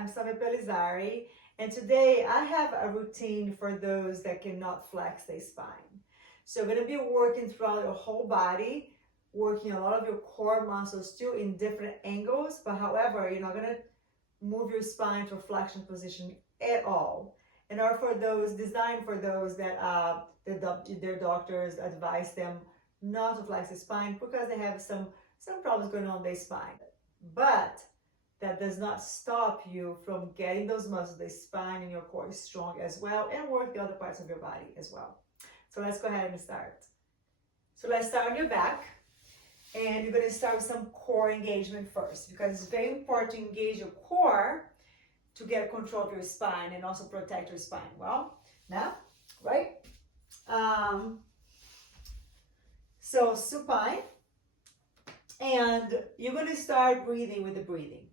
I'm Samia Pellizzari, and today I have a routine for those that cannot flex their spine. So we're going to be working throughout your whole body, working a lot of your core muscles too in different angles, but however, you're not going to move your spine to a flexion position at all. And are for those, designed for those that their doctors advise them not to flex the spine because they have some problems going on in their spine. But that does not stop you from getting those muscles, the spine and your core strong as well, and work the other parts of your body as well. So let's go ahead and start. So let's start on your back, and you're going to start with some core engagement first, because it's very important to engage your core to get control of your spine and also protect your spine. Well, now, right? So supine, and you're going to start breathing with the breathing.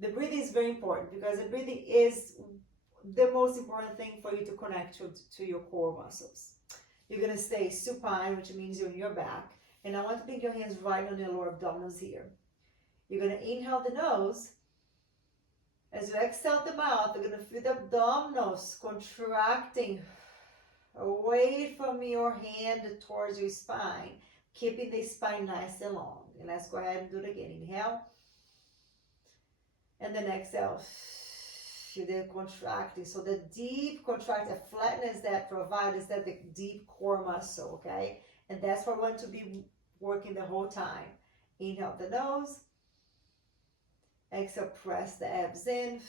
The breathing is very important because the breathing is the most important thing for you to connect to your core muscles. You're going to stay supine, which means you're on your back. And I want to bring your hands right on your lower abdominals here. You're going to inhale the nose. As you exhale the mouth, you're going to feel the abdominals contracting away from your hand towards your spine, keeping the spine nice and long. And let's go ahead and do it again. Inhale. And then exhale, feel the contracting. So the deep contracting, flatness that provides that the deep core muscle, okay? And that's what we want to be working the whole time. Inhale the nose. Exhale, press the abs in.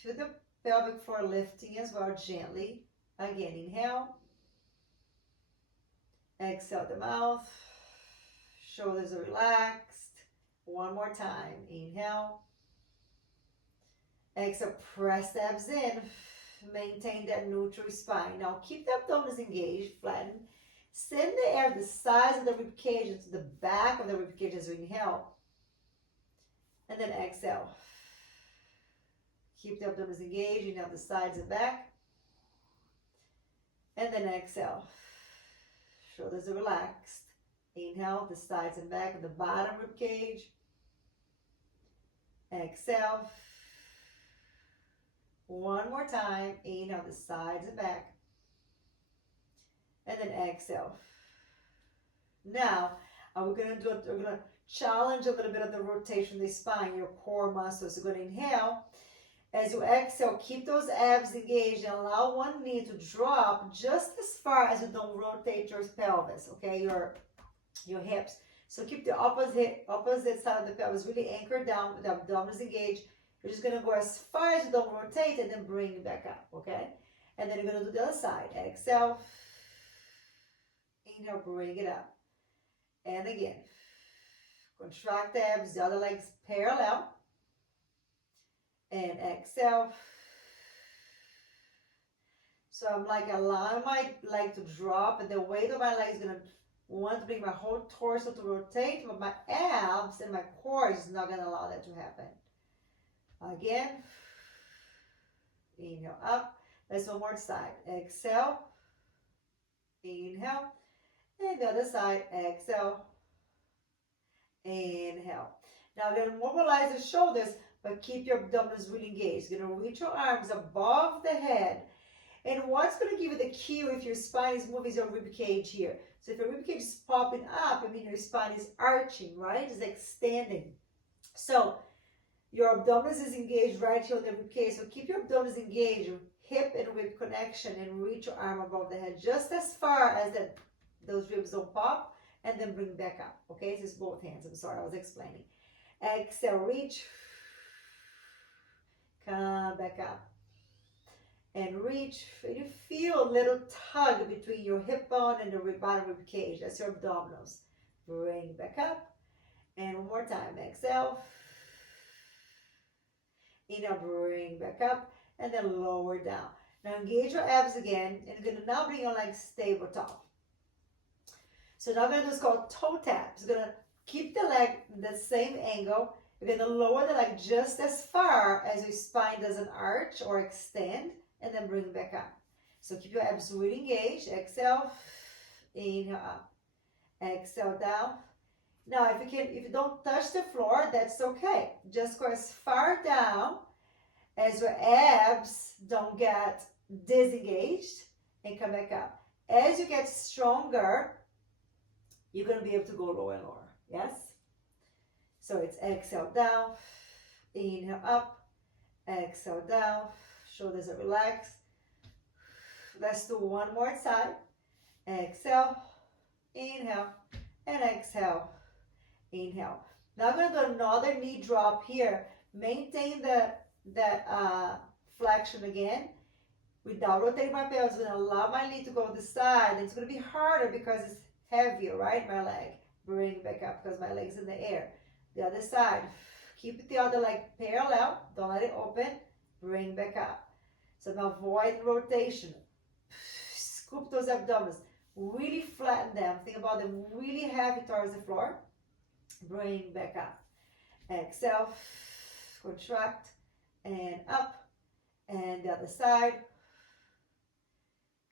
Feel the pelvic floor lifting as well, gently. Again, inhale. Exhale the mouth. Shoulders are relaxed. One more time. Inhale. Exhale, press the abs in. Maintain that neutral spine. Now keep the abdominals engaged, flatten. Send the air to the sides of the rib cage into the back of the rib cage as you inhale. And then exhale. Keep the abdominals engaged. Inhale the sides and back. And then exhale. Shoulders are relaxed. Inhale the sides and back of the bottom rib cage. Exhale. One more time. Inhale the sides and back. And then exhale. Now, we're going to challenge a little bit of the rotation of the spine, your core muscles. You're going to inhale. As you exhale, keep those abs engaged and allow one knee to drop just as far as you don't rotate your pelvis, okay, your hips. So keep the opposite side of the pelvis really anchored down with the abdominals engaged. You're just going to go as far as you don't rotate and then bring it back up, okay? And then you're going to do the other side. Exhale. Inhale, bring it up. And again. Contract the abs, the other legs parallel. And exhale. So I'm like allowing my leg to drop, and the weight of my leg is going to want to bring my whole torso to rotate, but my abs and my core is not going to allow that to happen. Again, inhale up. Let's one more side. Exhale, inhale, and the other side. Exhale, inhale. Now we're going to mobilize the shoulders, but keep your abdominals really engaged. You're going to reach your arms above the head. And what's going to give you the cue if your spine is moving is your rib cage here. So if your rib cage is popping up, I mean your spine is arching, right? It's extending. So your abdominals is engaged right here on the rib cage. So keep your abdominals engaged, your hip and rib connection, and reach your arm above the head just as far as those ribs don't pop, and then bring back up. Okay, this is both hands. I'm sorry, I was explaining. Exhale, reach. Come back up. And reach. You feel a little tug between your hip bone and the bottom rib cage. That's your abdominals. Bring back up. And one more time. Exhale. Inhale, bring back up. And then lower down. Now engage your abs again. And you're going to now bring your legs tabletop. So now we're going to do what's called toe taps. You're going to keep the leg in the same angle. You're going to lower the leg just as far as your spine doesn't arch or extend. And then bring it back up. So keep your abs really engaged. Exhale. Inhale up. Exhale down. Now if you don't touch the floor, that's okay. Just go as far down as your abs don't get disengaged, and come back up. As you get stronger, you're going to be able to go lower and lower. Yes? So it's exhale down, inhale up, exhale down, shoulders are relaxed. Let's do one more side. Exhale, inhale, and exhale, inhale. Now I'm going to do another knee drop here. Maintain that flexion again without rotating my pelvis. I'm going to allow my knee to go to the side. It's going to be harder because it's heavier, right? My leg. Bring it back up because my leg's in the air. The other side. Keep the other leg parallel. Don't let it open. Bring back up. So now avoid rotation. Scoop those abdominals. Really flatten them. Think about them really heavy towards the floor. Bring back up. Exhale. Contract. And up. And the other side.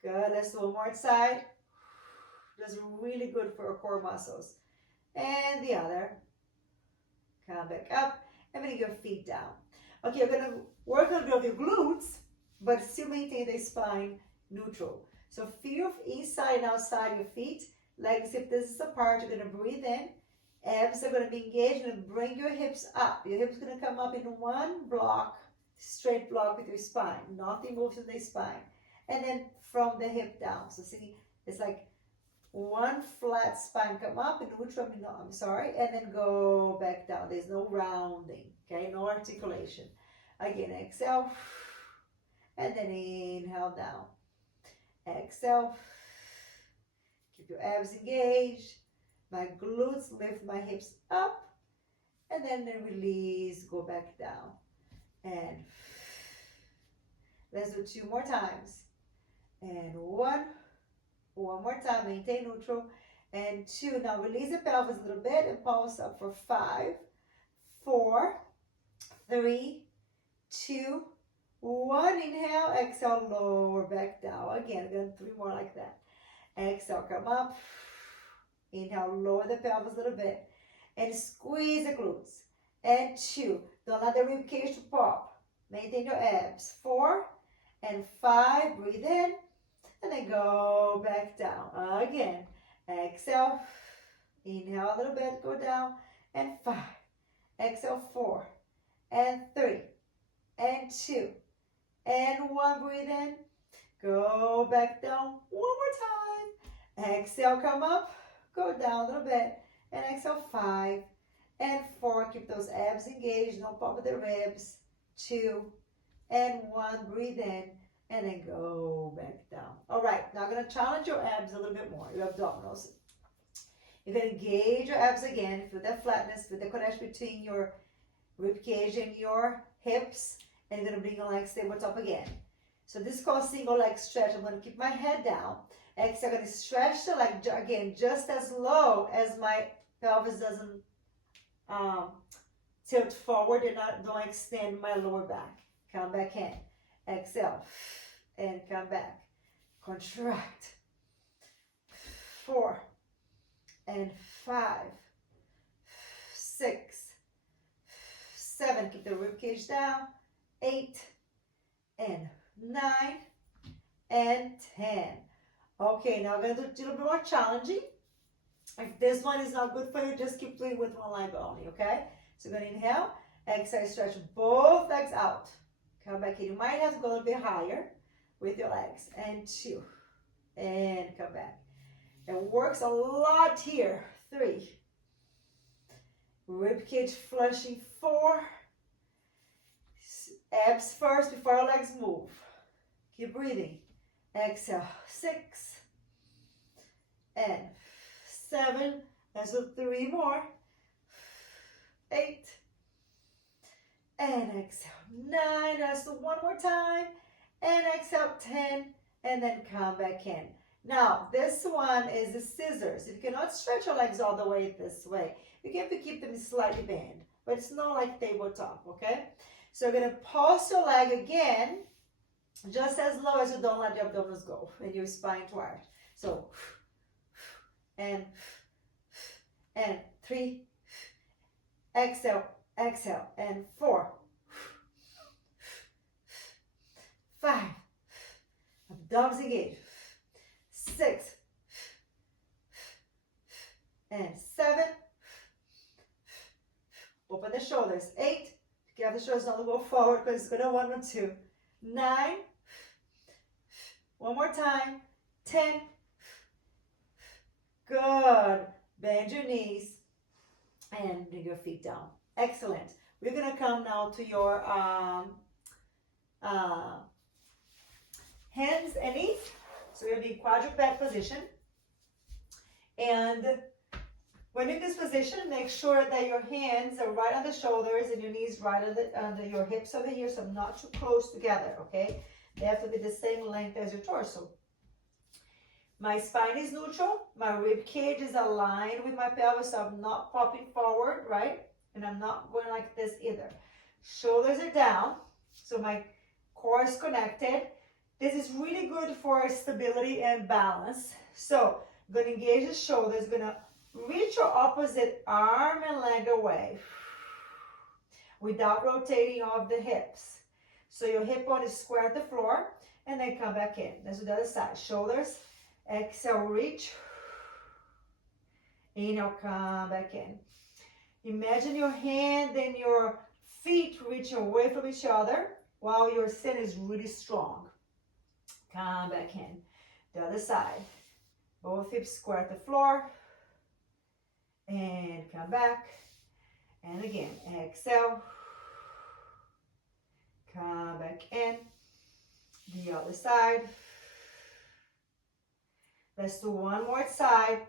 Good. Let's do one more side. That's really good for our core muscles. And the other. Come back up. And bring your feet down. Okay, you're going to work on your glutes, but still maintain the spine neutral. So feel inside and outside your feet. Legs if this is apart, you're going to breathe in. Abs are going to be engaged and bring your hips up. Your hips are going to come up in one block, straight block with your spine. Nothing moves in the spine. And then from the hip down. So see, it's like one flat spine come up in neutral, and then go back down. There's no rounding, okay? No articulation. Again, exhale, and then inhale down. Exhale, keep your abs engaged. My glutes, lift my hips up, and then release, go back down. And let's do 2 more times. And 1. One more time, maintain neutral. And 2. Now release the pelvis a little bit and pulse up for 5, 4, 3, 2, 1. Inhale, exhale, lower back down. Again, we're going to 3 more like that. Exhale, come up. Inhale, lower the pelvis a little bit. And squeeze the glutes. And 2. Don't let the rib cage to pop. Maintain your abs. 4 and 5. Breathe in. And then go back down. Again. Exhale. Inhale a little bit. Go down. And 5. Exhale. 4 and 3 and 2 and 1. Breathe in. Go back down. One more time. Exhale. Come up. Go down a little bit. And exhale. 5 and 4. Keep those abs engaged. No pop of the ribs. 2 and 1. Breathe in. And then go back down. All right, now I'm going to challenge your abs a little bit more, your abdominals. You're going to engage your abs again. Feel that flatness, feel the connection between your rib cage and your hips. And you're going to bring your legs tabletop again. So this is called single leg stretch. I'm going to keep my head down. Exhale, I'm going to stretch the leg again just as low as my pelvis doesn't tilt forward and I don't extend my lower back. Come back in. Exhale. And come back. Contract. 4 and 5, 6, 7. Keep the rib cage down. 8 and 9 and 10. Okay, now we're going to do a little bit more challenging. If this one is not good for you, just keep doing with one leg only, okay? So we're going to inhale. Exhale, stretch both legs out. Come back in. You might have to go a little bit higher with your legs. And 2. And come back. It works a lot here. 3. Rib cage flushing. 4. Abs first before our legs move. Keep breathing. Exhale. 6. And 7. Let's do 3 more. 8. And exhale. 9. Let's do 1 more time. And exhale. 10. And then come back in. Now, this one is the scissors. If you cannot stretch your legs all the way this way, you can keep them slightly bent. But it's not like tabletop, okay? So you're going to pulse your leg again, just as low as you don't let your abdominals go and your spine to arch. So, and 3, exhale, exhale, and 4, engage. 6 and 7. Open the shoulders. 8. You have the shoulders not to go forward because it's going to 1 or 2. 9. One more time. 10. Good. Bend your knees and bring your feet down. Excellent. We're going to come now to your hands and knees. So you're in the quadruped position. And when in this position, make sure that your hands are right on the shoulders and your knees right under your hips over here, so not too close together, okay? They have to be the same length as your torso. My spine is neutral. My rib cage is aligned with my pelvis, so I'm not popping forward, right? And I'm not going like this either. Shoulders are down, so my core is connected. This is really good for stability and balance. So I'm going to engage the shoulders, going to reach your opposite arm and leg away without rotating off the hips. So your hip bone is square at the floor, and then come back in. Let's do the other side. Shoulders, exhale, reach. Inhale, come back in. Imagine your hand and your feet reaching away from each other while your center is really strong. Come back in. The other side. Both hips square at the floor. And come back. And again, exhale. Come back in. The other side. Let's do one more side.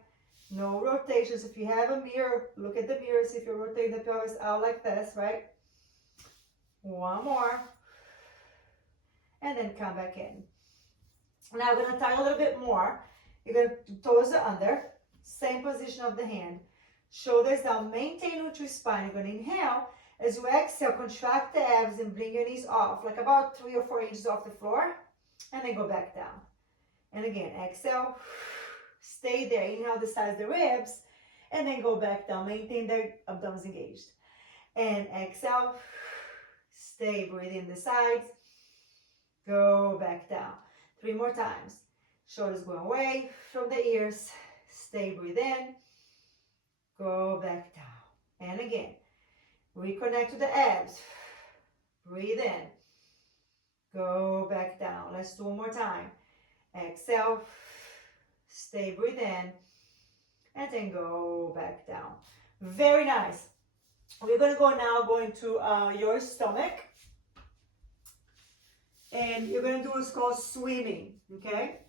No rotations. If you have a mirror, look at the mirror. See if you're rotating the pelvis out like this, right? One more. And then come back in. Now we're going to tie a little bit more. You're going to toes are under. Same position of the hand. Shoulders down. Maintain neutral spine. You're going to inhale. As you exhale, contract the abs and bring your knees off, like about 3 or 4 inches off the floor. And then go back down. And again, exhale. Stay there. Inhale the sides of the ribs. And then go back down. Maintain the abdominals engaged. And exhale. Stay. Breathe in the sides. Go back down. 3 more times. Shoulders going away from the ears. Stay. Breathe in. Go back down. And again. Reconnect to the abs. Breathe in. Go back down. Let's do one more time. Exhale. Stay. Breathe in. And then go back down. Very nice. We're going to go now going to your stomach. And you're going to do what's called swimming. Okay?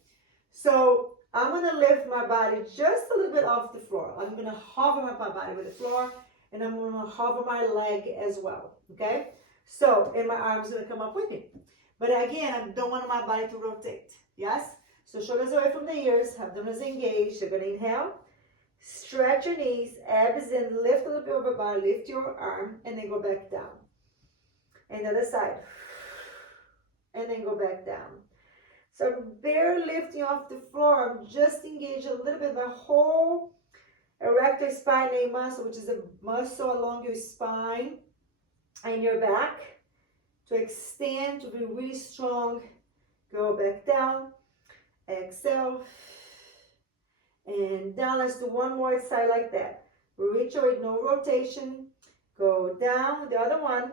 So I'm going to lift my body just a little bit off the floor. I'm going to hover my body with the floor. And I'm going to hover my leg as well, okay? So, and my arm's going to come up with me. But again, I don't want my body to rotate, yes? So shoulders away from the ears, abdominals engaged. You're going to inhale, stretch your knees, abs in, lift a little bit of your body, lift your arm, and then go back down. And the other side. And then go back down. So I'm barely lifting off the floor. I'm just engaging a little bit my whole erector spinae muscle, which is a muscle along your spine and your back, to extend, to be really strong. Go back down. Exhale. And down. Let's do one more side like that. Reach away, no rotation. Go down. The other one.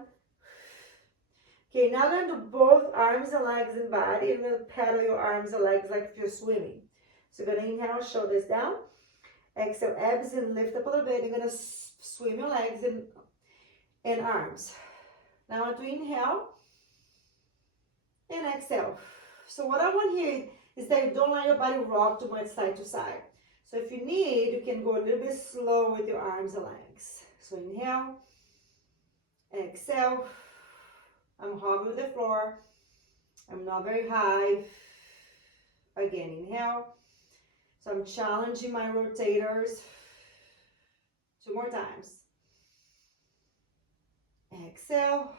Okay, now I'm going to do both arms and legs and body. And then paddle your arms and legs like if you're swimming. So you're going to inhale, shoulders down. Exhale, abs and lift up a little bit. You're going to swim your legs and arms. Now I want to inhale and exhale. So what I want here is that you don't let your body rock too much side to side. So if you need, you can go a little bit slow with your arms and legs. So inhale, exhale. I'm hovering the floor. I'm not very high. Again, inhale. So I'm challenging my rotators. 2 more times. Exhale.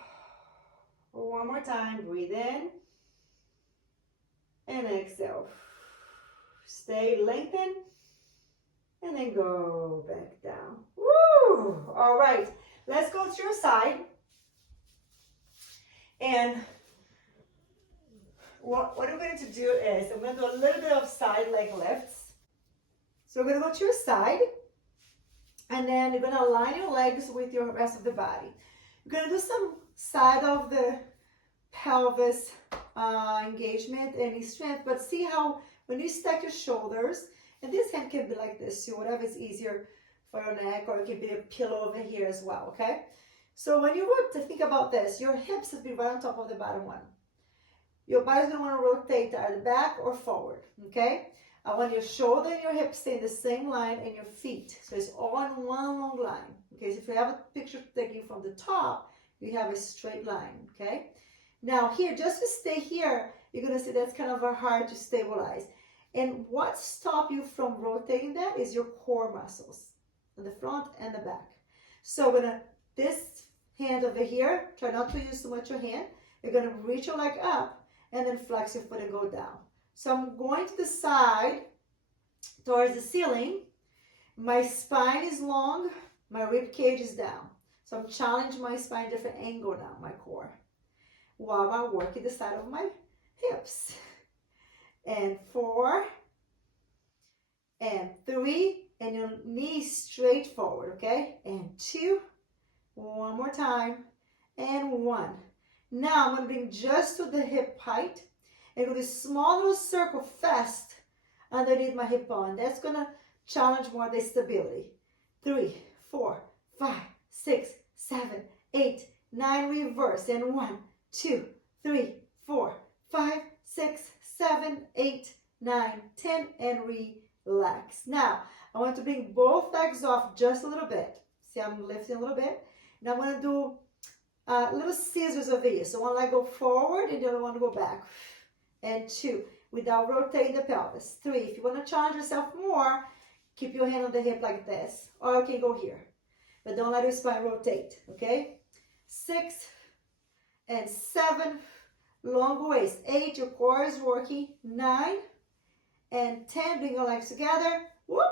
1 more time. Breathe in. And exhale. Stay, lengthen. And then go back down. Woo! All right. Let's go to your side. And what we're going to do is I'm going to do a little bit of side leg lifts. So we're going to go to your side, and then you're going to align your legs with your rest of the body. You're going to do some side of the pelvis engagement and strength, but see how when you stack your shoulders, and this hand can be like this too, whatever is easier for your neck, or it can be a pillow over here as well, okay? So when you work to think about this, your hips will be right on top of the bottom one. Your body's going to want to rotate either back or forward, okay? I want your shoulder and your hips stay in the same line, and your feet. So it's all in one long line, okay? So if you have a picture taken from the top, you have a straight line, okay? Now here, just to stay here, you're going to see that's kind of hard to stabilize. And what stops you from rotating that is your core muscles, in the front and the back. So we're going to, this hand over here, try not to use too much your hand. You're going to reach your leg up and then flex your foot and go down. So I'm going to the side towards the ceiling. My spine is long, my rib cage is down. So I'm challenging my spine different angle now, my core, while I'm working the side of my hips. And 4, and 3, and your knees straight forward, okay? And 2, one more time, and 1. Now I'm going to bring just to the hip height, and go this small little circle fast underneath my hip bone. That's going to challenge more the stability. 3, 4, 5, 6, 7, 8, 9, reverse, and 1, 2, 3, 4, 5, 6, 7, 8, 9, 10, and relax. Now, I want to bring both legs off just a little bit. See, I'm lifting a little bit. Now I'm going to do little scissors over here. So one leg go forward and the other one go back. And 2, without rotating the pelvis. 3, if you want to challenge yourself more, keep your hand on the hip like this. Or you can go here. But don't let your spine rotate, okay? 6 and 7, long waist. 8, your core is working. 9 and 10, bring your legs together. Whoop!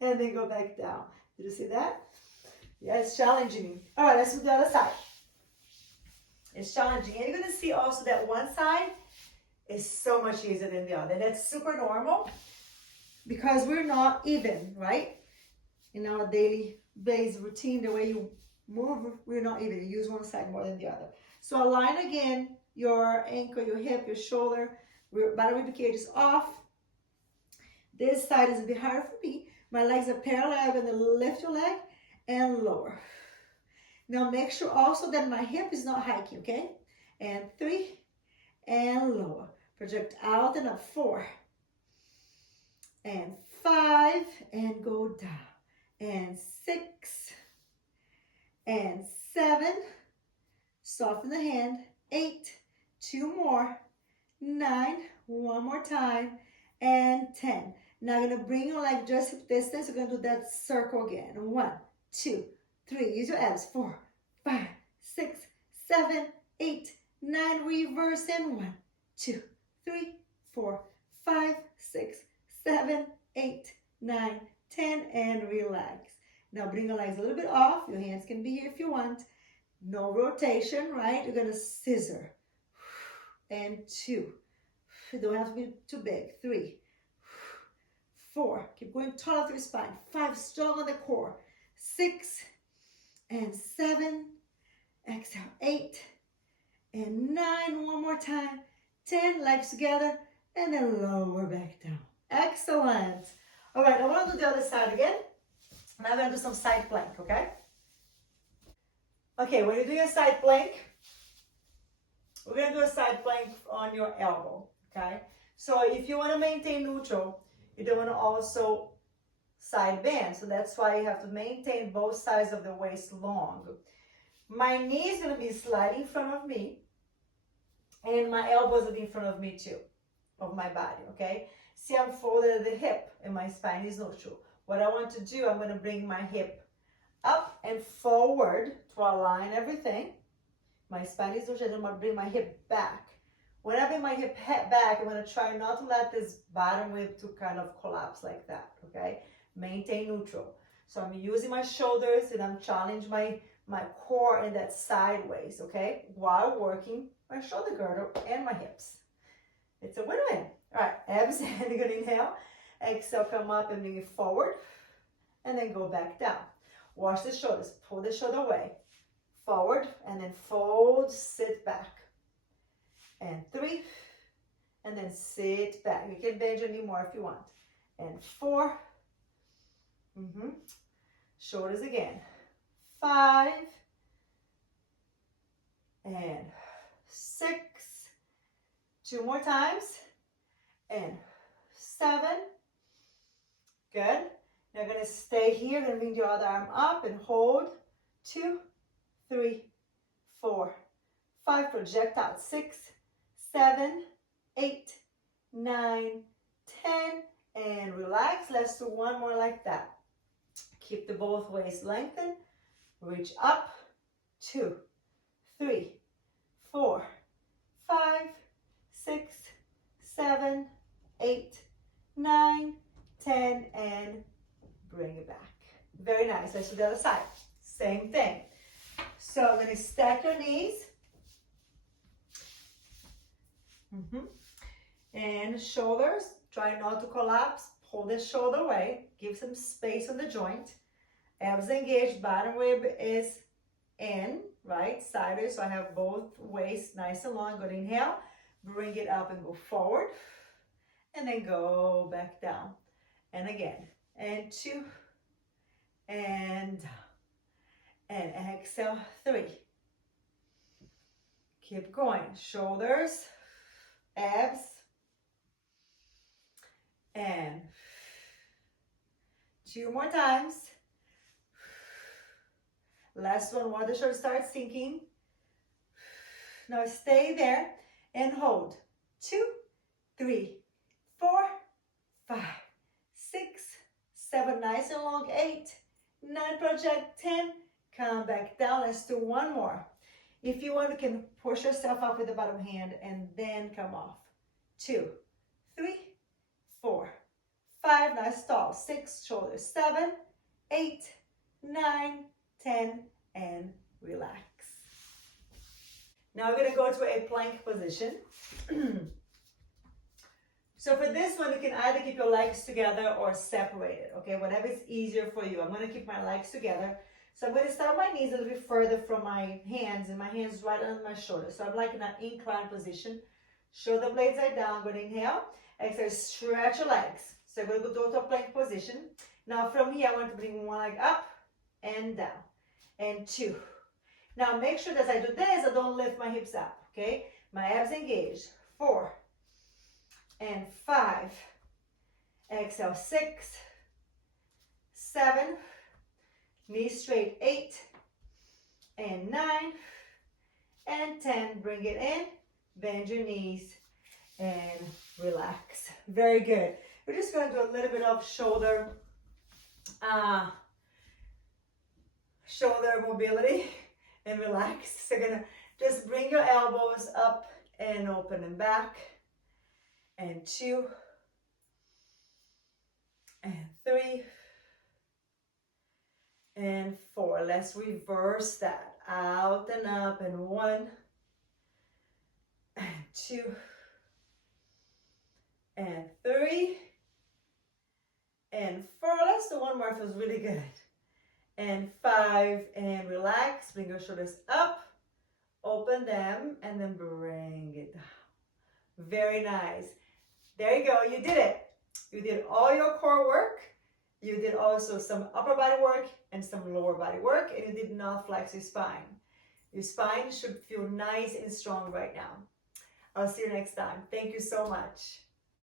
And then go back down. Did you see that? Yeah, it's challenging me. All right, let's do the other side. It's challenging. And you're going to see also that one side is so much easier than the other. And that's super normal because we're not even, right? In our daily base routine, the way you move, we're not even. You use one side more than the other. So align again your ankle, your hip, your shoulder. Bottom rib cage is off. This side is a bit harder for me. My legs are parallel. I'm going to lift your leg and lower. Now make sure also that my hip is not hiking, okay? And 3 and lower. Project out and up. 4 and 5 and go down. And 6 and 7. Soften the hand. 8, 2 more. 9, one more time. And 10. Now I'm going to bring your leg just hip distance. We're going to do that circle again. 1, 2, 3. Use your abs. 4, 5, 6, 7, 8, 9. Reverse and 1, 2, 3, 4, 5, 6, 7, 8, 9, 10. And relax. Now bring your legs a little bit off. Your hands can be here if you want. No rotation, right? You're going to scissor. And 2. You don't have to be too big. 3, 4. Keep going taller through your spine. 5. Strong on the core. 6 and 7. Exhale. 8 and 9. One more time. 10. Legs together. And then lower back down. Excellent. All right. I want to do the other side again. Now I'm going to do some side plank, okay? Okay, when you do your side plank, we're going to do a side plank on your elbow, okay? So if you want to maintain neutral, you don't want to also side bend. So that's why you have to maintain both sides of the waist long. My knee is going to be slightly in front of me, and my elbows will be in front of me too, of my body, okay? See, I'm folded at the hip, and my spine is neutral. What I want to do, I'm going to bring my hip up and forward to align everything. My spine is neutral. I'm going to bring my hip back. When I bring my hip back, I'm going to try not to let this bottom rib to kind of collapse like that, okay? Maintain neutral. So I'm using my shoulders and I'm challenging my my core in that sideways, okay? While working my shoulder girdle and my hips. It's a win-win. All right, abs, and you're gonna inhale. Exhale, come up and bring it forward. And then go back down. Wash the shoulders, pull the shoulder away. Forward, and then fold, sit back. And 3, and then sit back. You can bend your knee more if you want. And 4. Shoulders again. 5. And 6. 2 more times. And 7. Good. Now you're going to stay here. Going to bring your other arm up and hold. 2, 3, 4, 5. Project out. 6, 7, 8, 9, 10. And relax. Let's do one more like that. Keep the both ways lengthened. Reach up. 2, 3, 4, 5, 6, 7, 8, 9, 10, and bring it back. Very nice. Let's do the other side. Same thing. So I'm going to stack your knees. And shoulders. Try not to collapse. Pull the shoulder away. Give some space on the joint. Abs engaged. Bottom rib is in, right? Sideways. So I have both waist nice and long. Go to inhale. Bring it up and go forward. And then go back down. And again. And 2. And down. And exhale. 3. Keep going. Shoulders. Abs. And 2 more times. Last one while the shoulders start sinking. Now stay there and hold. 2, 3, 4, 5, 6, 7. Nice and long. 8, 9. Project. 10. Come back down. Let's do one more. If you want, you can push yourself up with the bottom hand and then come off. 2, 3, 4, 5. Nice tall. 6. Shoulders. 7, 8, 9, 10, and relax. Now we're going to go to a plank position. So for this one, you can either keep your legs together or separated, okay? Whatever is easier for you. I'm going to keep my legs together. So I'm going to start my knees a little bit further from my hands, and my hands right under my shoulders. So I'm like in an inclined position. Shoulder blades are down. Go to inhale. Exhale, stretch your legs. So I'm going to go to a plank position. Now from here, I want to bring one leg up and down. And 2. Now make sure that as I do this, I don't lift my hips up, okay? My abs engaged. 4. And 5. Exhale, 6. 7. Knees straight. 8. And 9. And 10. Bring it in. Bend your knees. And relax. Very good. We're just going to do a little bit of shoulder mobility and relax. So you're going to just bring your elbows up and open and back. And 2. And 3. And 4. Let's reverse that. Out and up. And 1. And 2. And 3. And 4. Let's do one more. It feels really good. And 5. And relax. Bring your shoulders up. Open them. And then bring it down. Very nice. There you go. You did it. You did all your core work. You did also some upper body work and some lower body work. And you did not flex your spine. Your spine should feel nice and strong right now. I'll see you next time. Thank you so much.